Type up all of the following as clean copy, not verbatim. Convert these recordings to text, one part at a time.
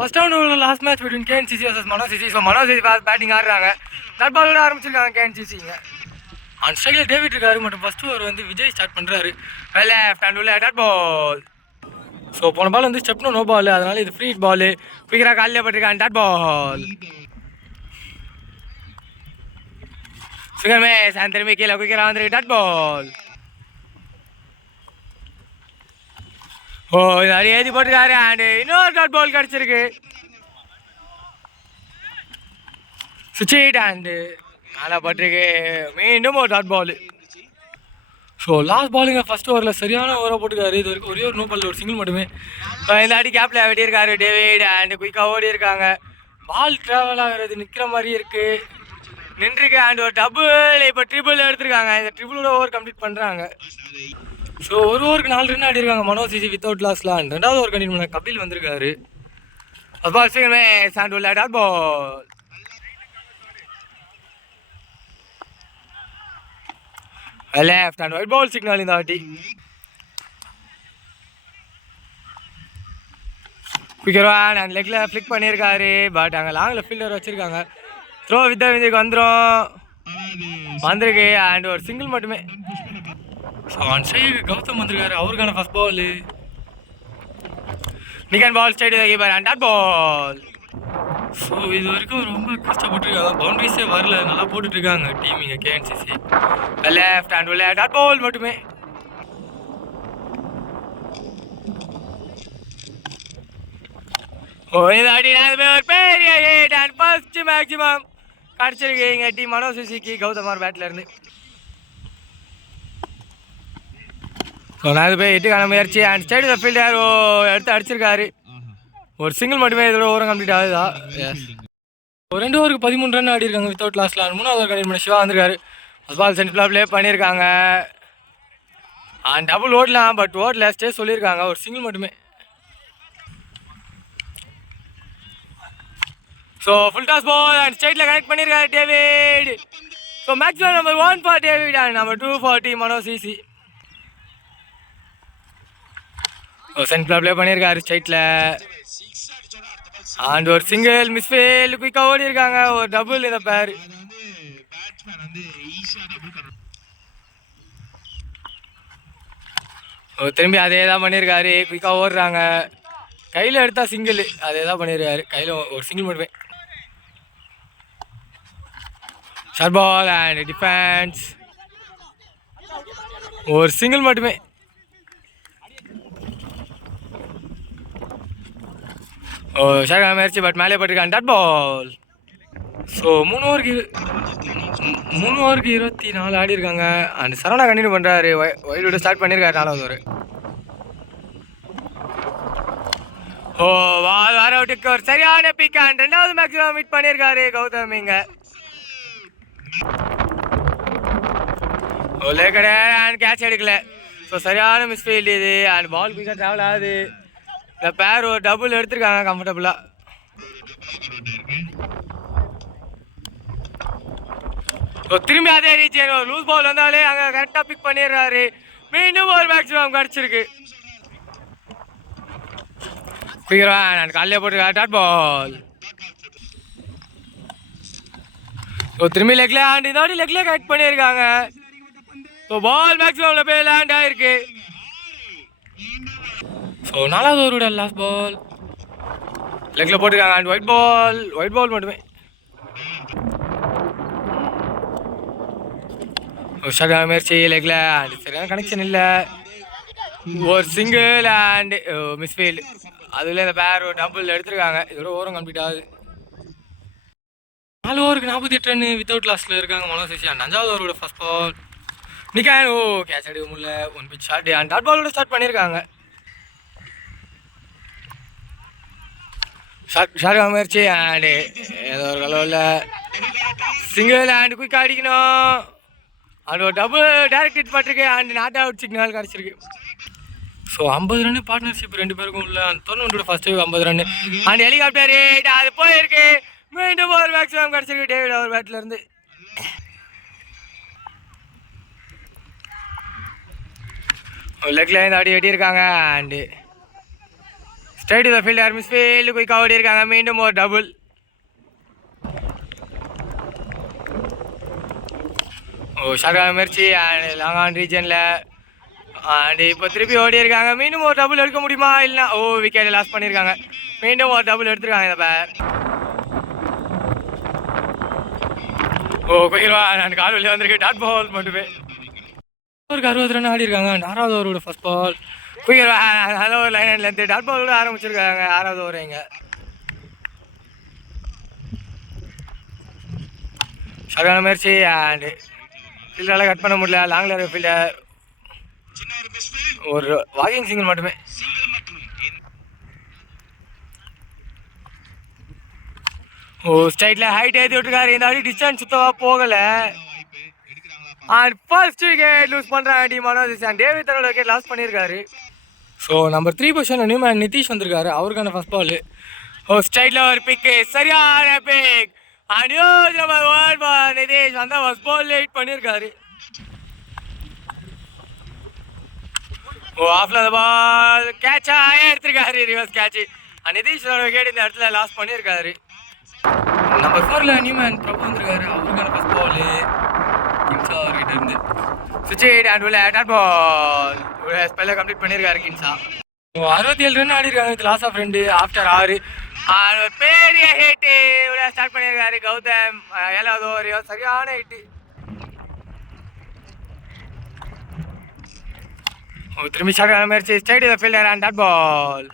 First round last match between KNCC versus Mano CC. So Mano CC batting ஆடுறாங்க. Dot பாலோட ஆரம்பிச்சிருக்காங்க கேஎன்சிசிங்க. On ஸ்ட்ரைக்கில் டேவிட் இருக்காரு மற்றும் ஃபர்ஸ்ட் ஓவர் வந்து விஜய் ஸ்டார்ட் பண்ணுறாரு. லெஃப்ட் ஹேண்ட் உள்ள டாட் பால். ஸோ போன பால் வந்து ஸ்டெப்னோ நோ பால், அதனால இது ஃப்ரீ பால். குயிக்கராக காலில் பட்டிருக்கான் டாட் பால். சுகமே சாயந்தரமே கீழே குயிக்கராக வந்துருக்கு டாட் பால். ஓ இது நிறைய எழுதி போட்டிருக்காரு அண்ட் இன்னொரு டாட் பால் கிடச்சிருக்கு. சுவிட்ச் அண்டு மேலே பட்டிருக்கு. மீண்டும் ஒரு டாட் பால். ஸோ லாஸ்ட் பாலுங்க ஃபர்ஸ்ட் ஓவரில் சரியான ஓவராக போட்டுருக்காரு. இது வரைக்கும் ஒரே ஒரு நோ பால், ஒரு சிங்கிள் மட்டுமே. இந்த அடி கேப்பில் வெட்டியிருக்காரு டேவிட் அண்ட் குயிக்காக ஓடி இருக்காங்க. பால் ட்ராவல் ஆகிறது நிற்கிற மாதிரி இருக்கு, நின்றுருக்கு அண்ட் ஒரு டபுள். இப்போ ட்ரிபிள் எடுத்திருக்காங்க. இந்த ட்ரிபிளோட ஓவர் கம்ப்ளீட் பண்ணுறாங்க. ஸோ ஒரு ஓவருக்கு 4 ரன் ஆடி இருக்காங்க மனோசிசி வித்தவுட் லாஸ்ல. அண்ட் ரெண்டாவது ஓவர் கண்டினியூ பண்ண கபில் வந்திருக்காரு. பால் சீக்கிரமே சாண்ட் உள்ள dot ball. Left and wide ball signal இந்த வாட்டி. குயிக்கரான் அண்ட் லெக்ல ஃபிளிக் பண்ணியிருக்காரு. பட் அங்கே லாங்கில் ஃபீல்டர் வச்சிருக்காங்க. த்ரோ வித் விஜய்க்கு வந்திருக்கு அண்ட் ஒரு சிங்கிள் மட்டுமே. ஸோ ஆன் சைடு கௌதம் வந்திருக்காரு, அவருக்கான ஃபர்ஸ்ட் பால். நிகன் ball straight keeper and dot ball. So இது வரைக்கும் ரொம்ப கஷ்டப்பட்டுருக்காங்க, பவுண்டரிஸே வரல, நல்லா போட்டுட்ருக்காங்க டீம் இங்கே கேஎன்சிசி. லெஃப்ட் ஹேண்ட் உள்ள டாட் பால் மட்டுமே. ஓ இந்த அடி ஒரு பெரிய ஹிட் அண்ட் ஃபர்ஸ்ட் மேக்ஸிமம் கிடச்சிருக்கு எங்கள் டீம் மனோசிசிக்கு கௌதமார் பேட்டில் இருந்து. ஸோ நான் போய் எட்டுக்கான முயற்சி அண்ட் ஸ்டேட் ஃபீல்டர் எடுத்து அடிச்சிருக்காரு. ஒரு சிங்கிள் மட்டுமே இதோட ஓவரம் கம்ப்ளீட் ஆகுதா. ஒரு 2 ஓவருக்கு 13 ரன் ஆடி இருக்காங்க வித்தவுட் லாஸ்ட்ல. 3வது ஓவர் கண்டினியூ பண்ண சிவா வந்திருக்காரு. பால் சென்டரில் ப்ளே பண்ணியிருக்காங்க அண்ட் டபுள் ஓடலாம், பட் ஓடல, ஸ்டே சொல்லியிருக்காங்க. ஒரு சிங்கிள் மட்டுமே. So full toss ball and ஸ்ட்ரைட்டில் கனெக்ட் பண்ணியிருக்காரு David. So maximum number 1 for David and number 2 for team Mano CC. சென்டரில் ப்ளே பண்ணியிருக்காரு ஸ்ட்ரைட்டில் அண்ட் ஒரு சிங்கிள் மிஸ்ஃபீல்ட். குயிக்காக ஓடி இருக்காங்க, ஒரு டபுள் இந்த பேர். திரும்பி அதே தான் பண்ணியிருக்காரு, குயிக்காக ஓடுறாங்க. கையில் எடுத்தா சிங்கிள், அதே தான் பண்ணியிருக்காரு. கையில் ஒரு சிங்கிள் மட்டுமே. ஷார்ட் பால் அண்ட் டிஃபென்ஸ், ஒரு சிங்கிள் மட்டுமே. ஓ ஷார்ட் முயற்சி பட் மேலே பட்டிருக்கான் டாட் பால். ஸோ 3 ஓவருக்கு 24 ஆடி இருக்காங்க அண்ட் சரவணா கண்டினியூ பண்ணுறாரு. வைல்டு ஸ்டார்ட் பண்ணியிருக்காரு 4வது ஓவர். ஓ வர அவுட்டுக்கு ஒரு சரியான பிக் அண்ட் 2வது மேக்ஸிமம் மீட் பண்ணியிருக்காரு கௌதம் இங்க. லேக்கடே அண்ட் கேட்ச் எடுக்கல. ஸோ சரியான மிஸ்ஃபீல்டு இது அண்ட் பால் குயிக்காக ட்ராவல் ஆகுது. இந்த பேர் ஒரு டபுள் எடுத்திருக்காங்க கம்ஃபர்டபுளாக. ஸோ திரும்பி அதே ரீச் ஒரு லூஸ் பால் வந்தாலே அங்கே கரெக்டாக பிக் பண்ணிடுறாரு. மீண்டும் ஒரு மேக்ஸிமம் கிடச்சிருக்கு. நான் காலையில் போட்டிருக்கேன் டாட் பால். ஸோ திரும்பி லெக்ல அண்ட் இந்த வாட்டி லெக்ல கரெக்ட் பண்ணியிருக்காங்க. ஸோ பால் மேக்ஸிமம்ல போய் லேண்ட் ஆயிருக்கு. ஸோ 4வது ஓவரோட லாஸ்ட் பால் லெக்ல போட்டிருக்காங்க அண்ட் ஒயிட் பால் மட்டுமே. முயற்சி லெக்ல அண்ட் சரியான கனெக்ஷன் இல்லை, ஒரு சிங்கிள் அண்ட் மிஸ்ஃபீல்டு. அதுல இந்த பேர் ஒரு டபுள் எடுத்திருக்காங்க. இதோட ஓவரம் கம்ப்ளீட் ஆகுது. 4 ஓவருக்கு 48 ரன் வித்தவுட் லாஸ்ட்ல இருக்காங்க மனோசிசி. அண்ட் 5வது ஓவரோட ஃபர்ஸ்ட் பால் நிக்கான். ஓ கேட்ச் எடுக்க முடியல, 1 பிச் ஷாட் அண்ட் டாட் பாலோட ஸ்டார்ட் பண்ணியிருக்காங்க. ஷார்ட் முயற்சி அண்ட் ஏதோ ஒரு கலவில் சிங்கிள் அண்ட் குயிக்காக அடிக்கணும் அண்ட் ஒரு டபுள் டைரக்ட் ஹிட் பட்டிருக்கு அண்ட் நாட் அவுட் சிக்னல் கிடச்சிருக்கு. ஸோ 50 ரன் பார்ட்னர்ஷிப் 2 பேருக்கும் உள்ள. அந்த டோர்னமெண்ட்டோட first 50 run and helicopter hit அது போயிருக்கு. மீண்டும் ஒரு மேக்ஸிமம் கிடச்சிருக்கு டேவிட் அவர் பேட்டில் இருந்து. லெக்ல இந்த அடி வெட்டியிருக்காங்க and straight to the fielder miss field குயிக்காக ஓடி இருக்காங்க. மீண்டும் ஒரு டபுள். ஷார்ட்டான முயற்சி அண்ட் லாங் ஆன் ரீஜனில் அண்ட் இப்போ திருப்பி ஓடி இருக்காங்க. மீண்டும் ஒரு டபுள் எடுக்க முடியுமா? இல்லைனா விக்கெட் லாஸ் பண்ணியிருக்காங்க. மீண்டும் ஒரு டபுள் எடுத்துருக்காங்க இந்த பேர். குயிரா நான் கால் வெளியே வந்திருக்கேன். டாட் பால் மட்டுமே ஒரு 60 ரன் ஆடி இருக்காங்க. அண்ட் 6வது ஓவரோட ஃபர்ஸ்ட் பால் குயிரா நல்ல ஒரு லைன் அண்ட் லென்த் டாட் பாலோட ஆரம்பிச்சிருக்காங்க 6வது ஓவர். இங்கே ஷார்ட்டான முயற்சி அண்ட் ஃபீல்டால் கட் பண்ண முடியல. லாங்கில் இருக்க ஃபீல்டர் ஒரு வாக்கிங் சிங்கிள் மட்டுமே. ஸ்ட்ரைட்டில் ஹைட் ஏற்றி விட்டுருக்காரு. இந்த வாட்டி டிஸ்டன்ஸ் சுத்தமாக போகலை. அண்ட் ஃபர்ஸ்ட் விக்கெட் லூஸ் பண்ணுறாங்க டீம் மனோஜ். டேவிட் தன்னோட விக்கெட் லாஸ் பண்ணியிருக்காரு. So number 3 position Newman Nitish வந்திருக்காரு. அவருக்கான ஃபர்ஸ்ட் பால். ஸ்ட்ரைட்டில் ஒரு பிக்கு சரியான பிக். அண்ட் நம்பர் 1 பால் நிதிஷ் அந்த ஃபர்ஸ்ட் பால் ஹிட் பண்ணியிருக்காரு. ஆஃப்ல அந்த பால் கேட்சாக எடுத்திருக்காரு. Reverse catch. நிதிஷோட விக்கெட் இந்த இடத்துல லாஸ் பண்ணியிருக்காரு. நம்பர் 4ல நியூமேன் பிரபு வந்திருக்காரு. அவருக்கான ஃபர்ஸ்ட் பால் கின்சா அவர்கிட்ட இருந்து சுவிட்ச் அண்ட் உள்ள டாட் பால் ஸ்பெல்லை கம்ப்ளீட் பண்ணியிருக்காரு கின்சா. 67 ரன் ஆடி இருக்காங்க. Loss of 2 after 6. ஒரு பெரிய ஹிட்டு ஸ்டார்ட் பண்ணியிருக்காரு கௌதம். 7வது ஓவர் சரியான ஹிட்டு. திரும்பி ஷார்ட்டான முயற்சி straight to the fielder and dot ball.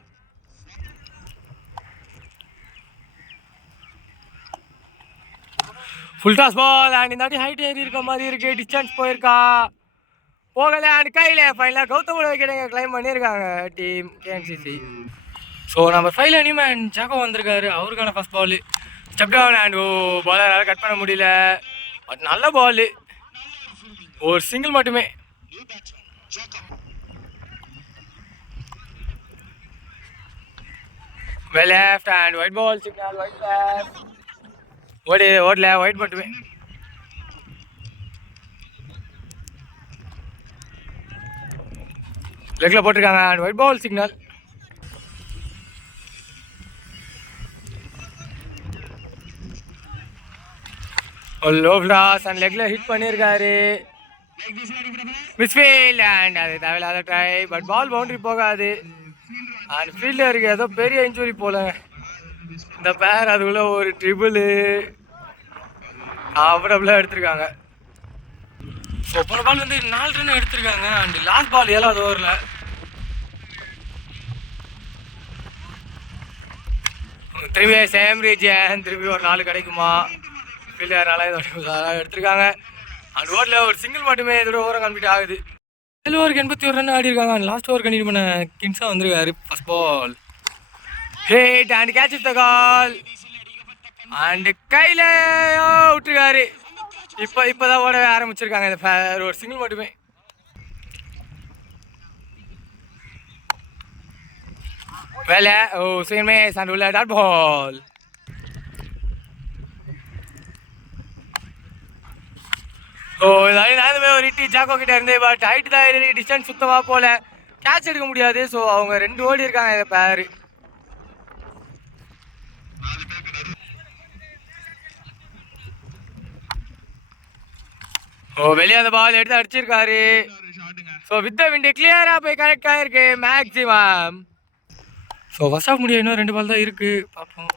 Full toss ball and இந்த வாட்டி ஹைட் ஏறி இருக்க மாதிரி இருக்கு. டிஸ்டன்ஸ் போயிருக்கா போகலை. அண்ட் கையில் ஃபைனலாக கௌதமோட விக்கெட் கிளைம் பண்ணியிருக்காங்க டீம் கேஎன்சிசி. ஸோ நம்பர் 5ல நியூமேன் ஜாக்கோ வந்திருக்காரு. அவருக்கான first ball step down and பாலரால் கட் பண்ண முடியல. பட் நல்ல பால். ஒரு சிங்கிள் மட்டுமே. Well left and wide ball signal. Wide left ஓடல ஒயிட் மட்டுமே. லெக்ல போட்டிருக்காங்க and wide ball signal. Low flash and லெக்ல ஹிட் பண்ணியிருக்காரு. மிஸ்ஃபீல்ட் அண்ட் அது தேவையில்லாத ட்ரை. பட் பால் பவுண்டரி போகாது. அண்ட் ஃபீல்டருக்கு ஏதோ பெரிய இன்ஜுரி போல இந்த பேர். அதுக்குள்ள ஒரு ட்ரிபிள் கம்ஃபர்டபுளாக எடுத்திருக்காங்க. ஸோ போன பால் வந்து 4 ரன் எடுத்திருக்காங்க. அண்ட் லாஸ்ட் பால் 7வது ஓவரில் திரும்பி சேம் ரீஜன். திரும்பி ஒரு 4 கிடைக்குமா? ஃபீல்டர்னால எடுத்திருக்காங்க. அண்ட் ஓவரில் ஒரு சிங்கிள் மட்டுமே இதோட ஓவரம் கம்ப்ளீட் ஆகுது. 7 ஓவருக்கு 81 ரன் ஆடி இருக்காங்க. அண்ட் லாஸ்ட் ஓவர் கண்டினியூ பண்ண கின்ஸா வந்திருக்காரு. First ball hit and catch the கால் அண்ட் கையில் விட்டுருக்காரு. இப்போதான் ஓட ஆரம்பிச்சிருக்காங்க. இந்த ஒரு சிங்கிள் மட்டுமே. வேலை சிங்கமே அண்ட் உள்ள டாட் பால். நானுமே ஒரு ஹிட் ஜாக்கோ கிட்ட இருந்து. பட் ஹைட் தான் இருக்கு. டிஸ்டன்ஸ் சுத்தமாக போல கேட்ச் எடுக்க முடியாது. ஸோ அவங்க 2 ஓடி இருக்காங்க இந்த பேர். வெளியே அந்த பால் எடுத்து அடிச்சிருக்காரு. ஸோ வித் விண்டு கிளியராக போய் கரெக்ட் ஆகிருக்கு மேக்ஸிமம். ஸோ ஃபர்ஸ்ட் ஆஃப் முடிய இன்னும் 2 பால் தான் இருக்குது. பார்ப்போம்.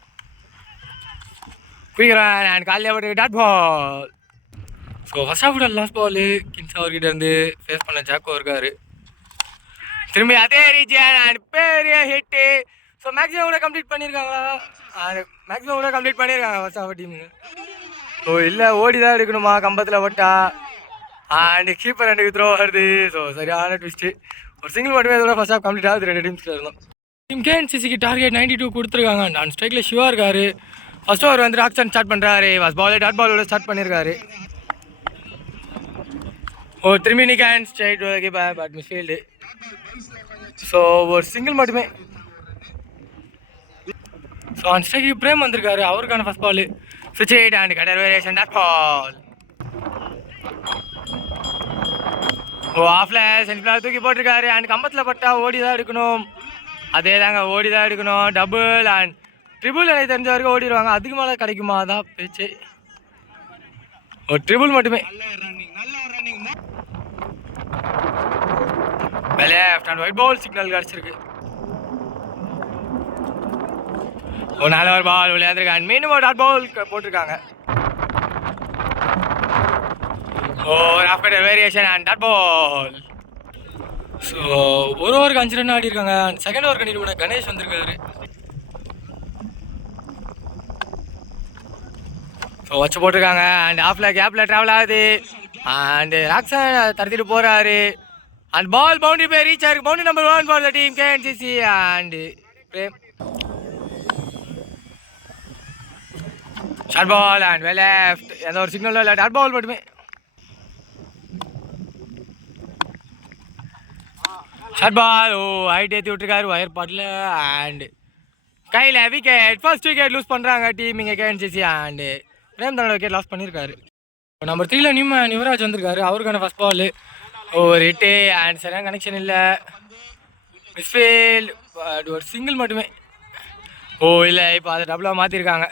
குயிக்கிறான் அண்ட் காலையில் போட்டு dot ball. So first of last ball கின்ஸா அவர்கிட்ட இருந்து ஃபேஸ் பண்ண ஜாக்கோ இருக்காரு. திரும்பி அதே ரீஜன் அண்ட் பெரிய ஹிட்டு. ஸோ மேக்ஸிமம் கூட கம்ப்ளீட் பண்ணியிருக்காங்களா? மேக்ஸிமம் கூட கம்ப்ளீட் பண்ணியிருக்காங்க ஃபர்ஸ்ட் ஆஃப் டீமுங்க. ஸோ இல்லை ஓடி தான் எடுக்கணுமா கம்பத்தில் போட்டா. அண்ட் கீப்பர் 2 த்ரோ வருது. ஸோ சரியான ட்விஸ்ட்டு. ஒரு சிங்கிள் மட்டுமே இதோட ஃபர்ஸ்ட் ஆஃப் கம்ப்ளீட் ஆகுது 2 டீம்ஸில் இருந்தோம். டீம் கேஎன்சிசிக்கு டார்கெட் 92 கொடுத்துருக்காங்க. அண்ட் ஸ்ட்ரைக்கில் ஷிவா இருக்காரு. ஃபர்ஸ்ட் ஓவர் வந்து ஆக்ஷன் ஸ்டார்ட் பண்ணுறாரு. ஃபர்ஸ்ட் பால் டாட் பாலோட ஸ்டார்ட் பண்ணியிருக்காரு. திரும்பி நிற்கான் ஸ்ட்ரைட் பட் மிஸ்ஃபீல்டு. ஸோ ஒரு சிங்கிள் மட்டுமே. ஸோ அந்த ஸ்ட்ரைக்கு பிரேம் வந்திருக்காரு. அவருக்கான ஃபர்ஸ்ட் பால் சுவிட்ச் and cutter variation dot ball. ஆஃப்ல சென்ட்ரலாக தூக்கி போட்டிருக்காரு. அண்ட் கம்பத்தில் பட்டா ஓடி தான் எடுக்கணும். அதே தாங்க ஓடி தான் எடுக்கணும். டபுள் அண்ட் ட்ரிபிள் எனக்கு தெரிஞ்ச வரைக்கும் ஓடிடுவாங்க. அதுக்கு மேலே கிடைக்குமா அதான் பேச்சு. ஒரு ட்ரிபிள் மட்டுமே. Left and wide ball signal கிடச்சிருக்கு. ஒரு 4 ஓவர் பால் விளையாண்டுருக்காங்க. மீண்டும் ஒரு டாட் பால் போட்டிருக்காங்க. After variation and dot ball. So ஒரு ஓவருக்கு 5 ரன் ஆடி இருக்காங்க. செகண்ட் ஓவர் கண்டினியூ பண்ண கணேஷ் வந்திருக்காரு. ஸோ வச்சு போட்டிருக்காங்க. அண்ட் ஆஃப்ல கேப்ல ட்ராவல் ஆகுது. அண்ட் ராக்ஸன் தடுத்துட்டு போறாரு. அண்ட் பால் பவுண்டரி போய் ரீச் ஆயிருக்கு. Boundary number 1 for the team KNCC. And Prem short ball and well left. எந்த ஒரு சிக்னலும் இல்லை, டாட் பால் மட்டுமே. Short ball. ஹைட் ஏற்றி விட்டுருக்காரு வயர் பாட்டில். அண்ட் கையில் விக்கெட். ஃபர்ஸ்ட் விக்கெட் லூஸ் பண்ணுறாங்க டீம் இங்கே கேஎன்சிசி. அண்டு பிரேம் தன்னோட விக்கெட் லாஸ் பண்ணியிருக்காரு. நம்பர் 3ல யுவராஜ் வந்திருக்காரு. அவருக்கான ஃபர்ஸ்ட் பால் ஒரு ஹிட்டு. அண்ட் சரியான கனெக்ஷன் இல்லை, மிஸ்ஃபீல்ட். ஒரு சிங்கிள் மட்டுமே. இல்லை, இப்போ அதை டபுளாக மாற்றிருக்காங்க.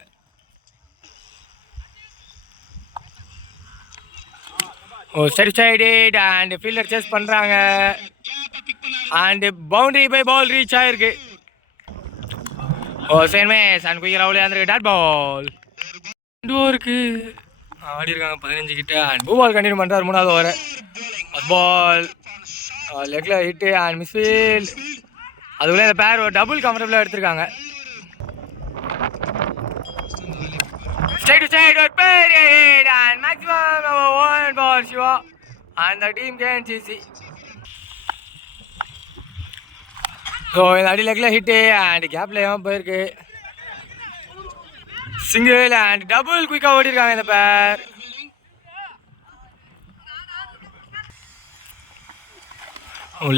Steady side and fielder chase பண்ணுறாங்க. And boundary by ball reach ஆயிருக்கு. சேன்மேஸ் அண்ட் குயிக் ரவுலே வந்துருக்கு. Dot ball. 2 ஓவருக்கு ஆடி இருக்காங்க 15 கிட்ட. அண்ட் பால் கண்டினியூ பண்ணுறாரு 3வது ஓவர். ஃபர்ஸ்ட் பால் லெக்கில் ஹிட்டு அண்ட் மிஸ்ஃபீல்ட். அதுக்குள்ளே இந்த பேர் ஒரு டபுள் கம்ஃபர்டபுளாக எடுத்திருக்காங்க. Straight to straight, or பெரிய hit and maximum 1 for Shiva and the team KNCC. So இந்த அடி லெக்கில் ஹிட்டு அண்ட் கேப்பில் ஏன் போயிருக்கு. சிங்கிள் அண்ட் டபுள் குயிக்காக ஓடிருக்காங்க இந்த பேர்.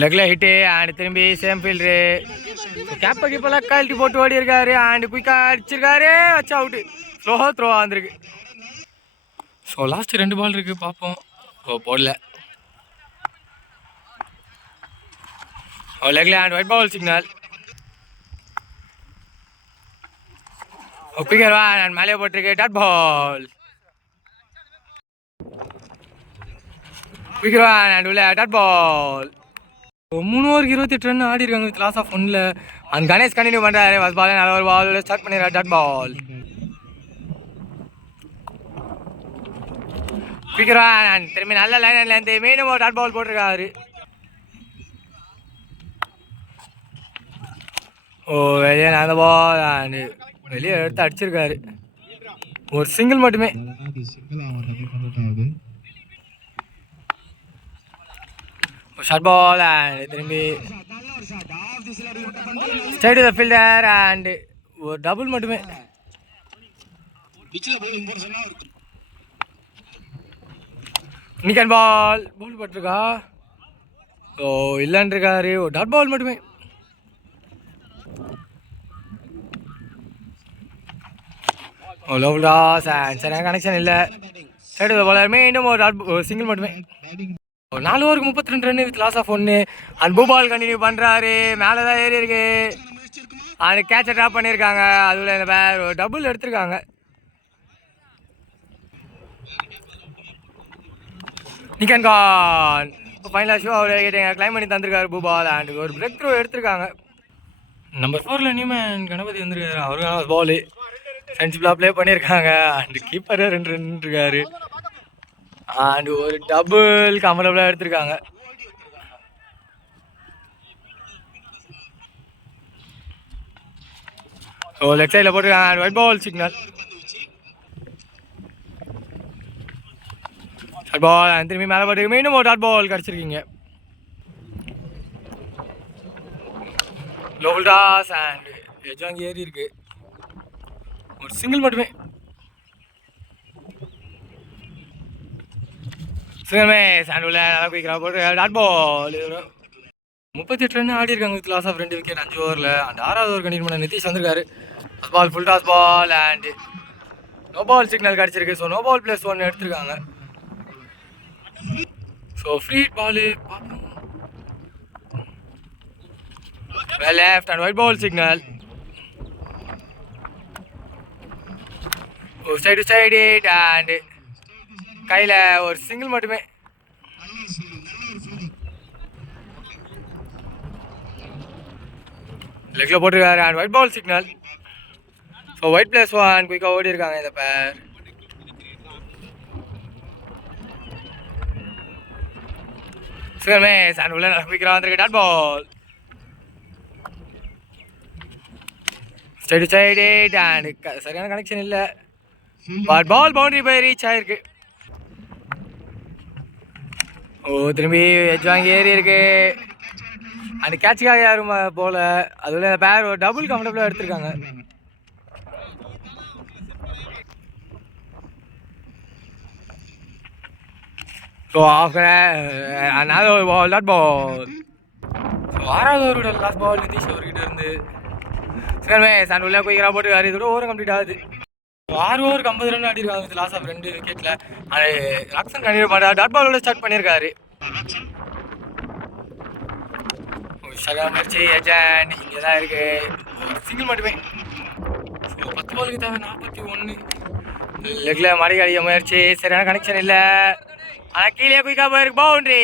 லெக்கில் ஹிட்டு அண்ட் திரும்பி சேம் ஃபீல்டு. கேப்பை கீப்பெல்லாம் கழட்டி போட்டு ஓடி இருக்காரு. அண்ட் குயிக்காக அடிச்சிருக்காரு. வச்சு அவுட்டு. ஸ்லோ த்ரோ வந்துருக்கு. ஸோ லாஸ்ட் 2 பால் இருக்கு, பார்ப்போம். போடல. லெக்ல அண்ட் ஒயிட் பால் சிக்னல். குயிக்கர்வா அண்ட் மேலே போட்டிருக்கு. Dot ball. குயிக்கர்வா அண்ட் உள்ள டாட் பால். 3 ஓவருக்கு 28 ரன் ஆடி இருக்காங்க வித் லாஸ் ஆஃப் 1ல. அண்ட் கணேஷ் கண்டினியூ பண்ணுறாரு. ஃபர்ஸ்ட் பால் நல்ல ஒரு பால் ஸ்டார்ட் பண்ணிடுறாரு. Dot ball. குயிக்கர்வா அண்ட் திரும்பி நல்ல லைன்லேருந்து மீண்டும் ஒரு டாட் பால் போட்டிருக்காரு. வெளியே அந்த பால் அண்ட் வெளியே எடுத்து அடிச்சிருக்காரு. ஒரு சிங்கிள் மட்டுமே. ஷார்ட் பால் அண்ட் திரும்பி straight to the fielder and ஒரு டபுள் மட்டுமே. நிக்கன் பால் பால் பட்டிருக்கா. இல்லைன்னு இருக்காரு. ஒரு டாட் பால் மட்டுமே. லவ் டாஸ் அண்ட் சரியான கனெக்ஷன் இல்லை. சைடு பாலர் மீண்டும் ஒரு சிங்கிள் மட்டுமே. 4 ஓவருக்கு 32 run with loss of 1. And Bhupal continue பண்ணுறாரு. மேலே தான் ஏறி இருக்கு. அண்ட் கேட்சை ட்ராப் பண்ணியிருக்காங்க. அதுல இந்த பேர் ஒரு டபுள் எடுத்திருக்காங்க. நிக்கன் கான் ஃபைனலாக ஷோ அவர் கேட்டீங்க கிளைம் பண்ணி தந்திருக்காரு பூபால். அண்ட் ஒரு பிரேக் த்ரூ எடுத்திருக்காங்க. நம்பர் 4ல நியூமேன் கணபதி வந்துருக்காரு. அவருக்கான பாலு சென்சிபிளாக ப்ளே பண்ணியிருக்காங்க. அண்டு கீப்பர் 2 ரன் இருக்காரு. அண்ட் ஒரு டபுள் கம்ஃபர்டபுளாக எடுத்திருக்காங்க. ஸோ லெஃப்ட் சைடில் போட்டிருக்காங்க. And wide ball signal. Dot ball and திரும்பி மேலே போட்டு மீண்டும் ஒரு டாட் பால் கிடச்சிருக்கீங்க. லோவல் டாஸ் அண்ட் எஜாங்கி ஏறி இருக்கு. ஒரு சிங்கிள் மட்டுமே. சிங்கமே சாண்டுல நல்லா குயிக்கிறா போட்டு டாட் பால். 38 ரன் ஆடி இருக்காங்க வித் லாஸ் ஆஃப் 2 விக்கெட் 5 ஓவரில். அண்ட் 6வது ஓவர் கண்டினியூ பண்ண நிதிஷ் வந்திருக்காரு. First ball full toss ball and no ball signal கிடச்சிருக்கு. ஸோ நோ பால் +1 எடுத்திருக்காங்க. ஸோ ஃப்ரீ பாலு பார்ப்போம். Well left and white ball signal. Side to side it and கையில் ஒரு single மட்டுமே. லெக்கில் போட்டிருக்காரு and wide ball signal. So wide plus one குயிக்காக ஓடி இருக்காங்க இந்த பேர். சிங்கல்மேஸ் அண்ட் உள்ள குயிக்காக வந்திருக்கு dot ball. Side side and சரியான கனெக்ஷன் இல்லை. பட் பால் பவுண்டரி போய் ரீச் ஆகிருக்கு. ஓ திரும்பி எஜ் வாங்கி ஏறி இருக்கு. அந்த கேட்சுக்காக யாரும் போல. அதுல அந்த பேர் ஒரு டபுள் கம்ஃபர்டபுளாக எடுத்திருக்காங்க. So after ball dot ball. So ஆறாவது ஓவரோட லாஸ்ட் பால் நிதிஷ் அவர்கிட்ட இருந்து சரிமே சார் உள்ள குயிக்கராக போட்டுருக்காரு. இதோட ஓவர் கம்ப்ளீட் ஆகுது. 6 ஓவருக்கு 50 ரன் ஆடிருக்காங்க இது லாஸ் ஆஃப் 2 விக்கெட்டில். அது ராக்சன் கண்டினியூ பண்ணுறா டாட் பாலோட ஸ்டார்ட் பண்ணியிருக்காரு. சகல முயற்சி ஏஜென்ட் இங்கே தான் இருக்கு. சிங்கிள் மட்டுமே. 10 பாலுக்கு தேவை 41. லெக்கில் மடக்கி அடிக்க முயற்சி சரியான கனெக்ஷன் இல்லை. ஆனால் கீழே குயிக்காக போயிருக்கு பவுண்ட்ரி.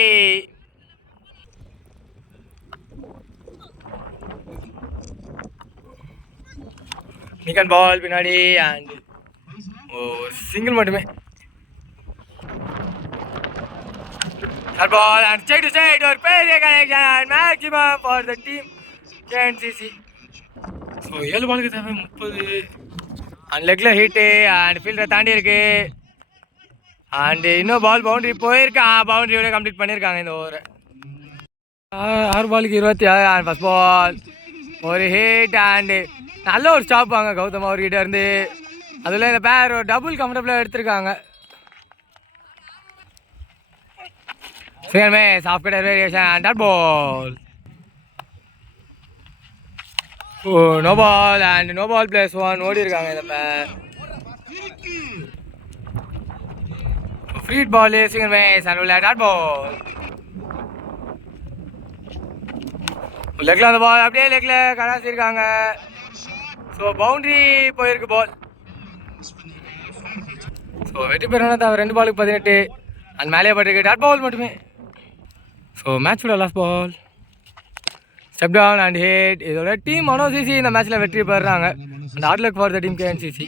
நிக்கன் பால் பின்னாடி அண்ட் சிங்கிள் மட்டுமே. பால் அண்ட் சைடு சைடு ஒரு பெரிய connection maximum for the team KNCC. So 7 பாலுக்கு தேவை 30. அண்ட் லெக்கில் ஹிட்டு அண்ட் ஃபீல்டரை தாண்டி இருக்கு. அண்ட் இன்னும் பால் பவுண்டரி போயிருக்கா. பவுண்டரியோட கம்ப்ளீட் பண்ணியிருக்காங்க இந்த ஓவரை. 6 பாலுக்கு 26 அண்ட் ஃபர்ஸ்ட் பால் ஒரு ஹிட் அண்டு நல்ல ஒரு ஸ்டாப் வாங்க கௌதம் அவர்கிட்ட இருந்து. அதில் இந்த பேர் ஒரு டபுள் கம்ஃபர்டபுளாக எடுத்திருக்காங்க. சிங்கல்மே software variation dot ball. Oh no ball and no ball plus 1 ஓடி இருக்காங்க இந்த பேர். ஃப்ரீட் பால் சிங்கல்மே அண்ட் டாட் பால். லெக்கில் அந்த பால் அப்படியே லெக்கில் கடாசிருக்காங்க. ஸோ பவுண்ட்ரி போயிருக்கு பால். ஸோ வெற்றி பெறணும் தான் 2 பாலுக்கு 18 அண்ட் மேலே பட்டிருக்கு டாட் பால் மட்டுமே. ஸோ மேட்சோட last ball step down and hit. இதோட டீம் மனோசிசி இந்த மேட்ச்சில் வெற்றி பெறுறாங்க. And hard luck for the team கேஎன்சிசி.